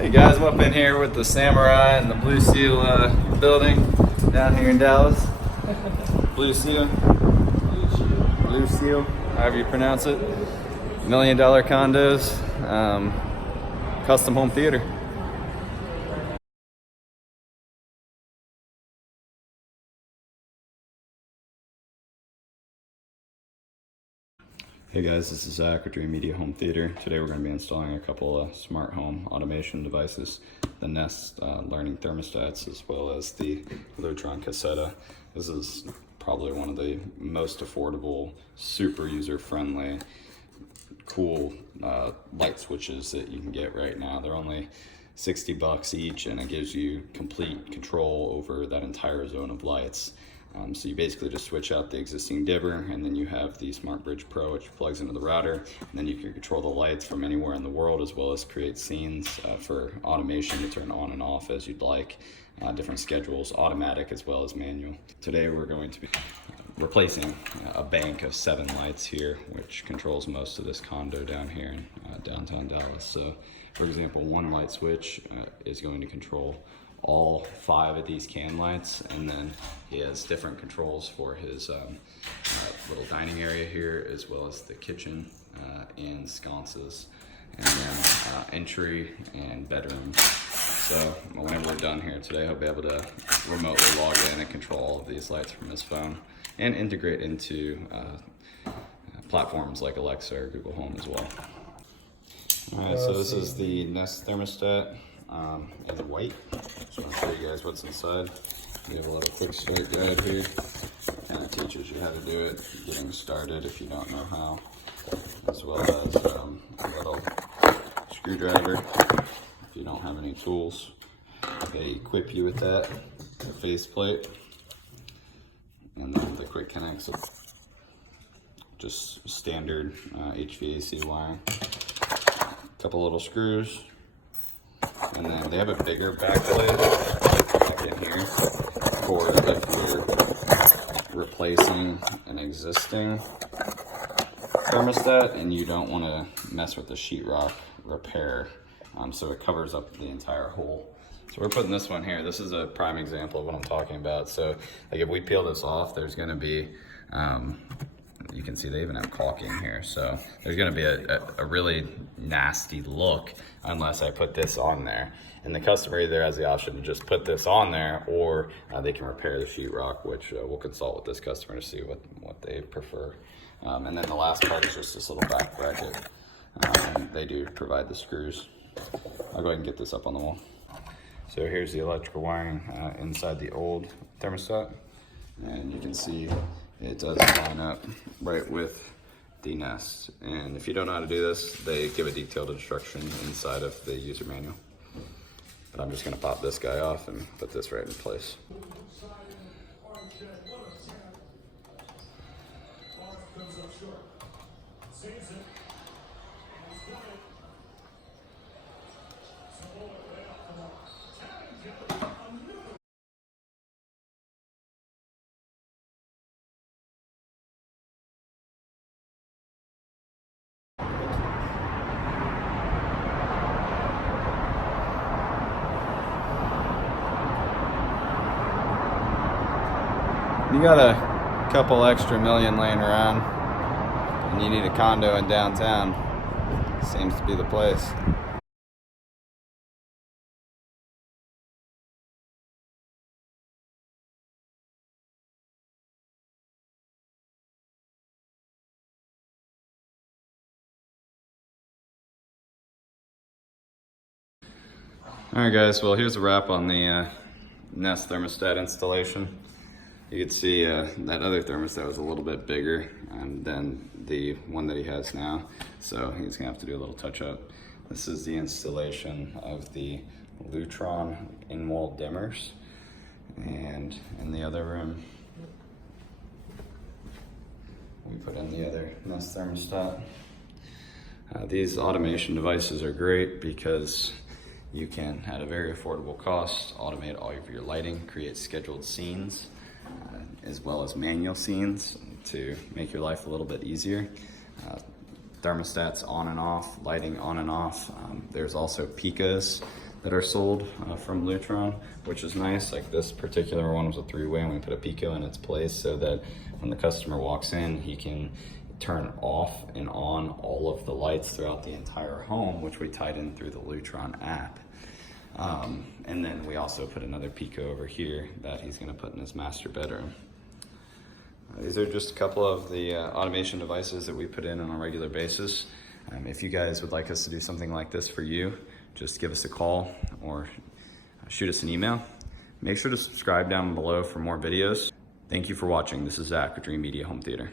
Hey guys, I'm up in here with the Samurai and the Blue Seal building down here in Dallas. Blue Seal, however you pronounce it. $1 million condos, custom home theater. Hey guys, this is Zach with Dreamedia Home Theater. Today we're going to be installing a couple of smart home automation devices, the Nest learning thermostats, as well as the Lutron Caseta. This is probably one of the most affordable, super user-friendly, cool light switches that you can get right now. They're only 60 bucks each, and it gives you complete control over that entire zone of lights. So you basically just switch out the existing dimmer, and then you have the Smart Bridge Pro, which plugs into the router, and then you can control the lights from anywhere in the world, as well as create scenes for automation to turn on and off as you'd like, different schedules, automatic as well as manual. Today we're going to be replacing a bank of 7 lights here, which controls most of this condo down here in downtown Dallas. So for example, one light switch is going to control all 5 of these can lights, and then he has different controls for his little dining area here, as well as the kitchen and sconces, and then entry and bedroom. So whenever we're done here today, he'll be able to remotely log in and control all of these lights from his phone and integrate into platforms like Alexa or Google Home as well. All right, so this is the Nest Thermostat in white. Just want to show you guys what's inside. We have a little quick start guide here. Kind of teaches you how to do it, getting started if you don't know how, as well as a little screwdriver if you don't have any tools. They equip you with that, the faceplate, and then the quick connects. Just standard HVAC wiring. A couple little screws. And then they have a bigger backplate back in here for if you're replacing an existing thermostat and you don't want to mess with the sheetrock repair. So it covers up the entire hole. So we're putting this one here. This is a prime example of what I'm talking about. So like if we peel this off, there's going to be you can see they even have caulking here, so there's going to be a really nasty look unless I put this on there. And the customer either has the option to just put this on there, or they can repair the sheetrock, which we'll consult with this customer to see what they prefer. And then the last part is just this little back bracket. They do provide the screws. I'll go ahead and get this up on the wall. So here's the electrical wiring inside the old thermostat, and you can see it does line up right with the Nest. And if you don't know how to do this, they give a detailed instruction inside of the user manual. But I'm just gonna pop this guy off and put this right in place. You got a couple extra million laying around and you need a condo in downtown, seems to be the place. Alright guys, well here's a wrap on the Nest thermostat installation. You can see that other thermostat was a little bit bigger than the one that he has now, so he's gonna have to do a little touch up. This is the installation of the Lutron in-wall dimmers, and in the other room we put in the other Nest thermostat. These automation devices are great because you can, at a very affordable cost, automate all of your lighting, create scheduled scenes, as well as manual scenes to make your life a little bit easier. Thermostats on and off, lighting on and off. There's also Picos that are sold from Lutron, which is nice. Like this particular one was a 3-way, and we put a Pico in its place so that when the customer walks in, he can turn off and on all of the lights throughout the entire home, which we tied in through the Lutron app. And then we also put another Pico over here that he's gonna put in his master bedroom. These are just a couple of the automation devices that we put in on a regular basis. If you guys would like us to do something like this for you, just give us a call or shoot us an email. Make sure to subscribe down below for more videos. Thank you for watching. This is Zach with Dreamedia Home Theater.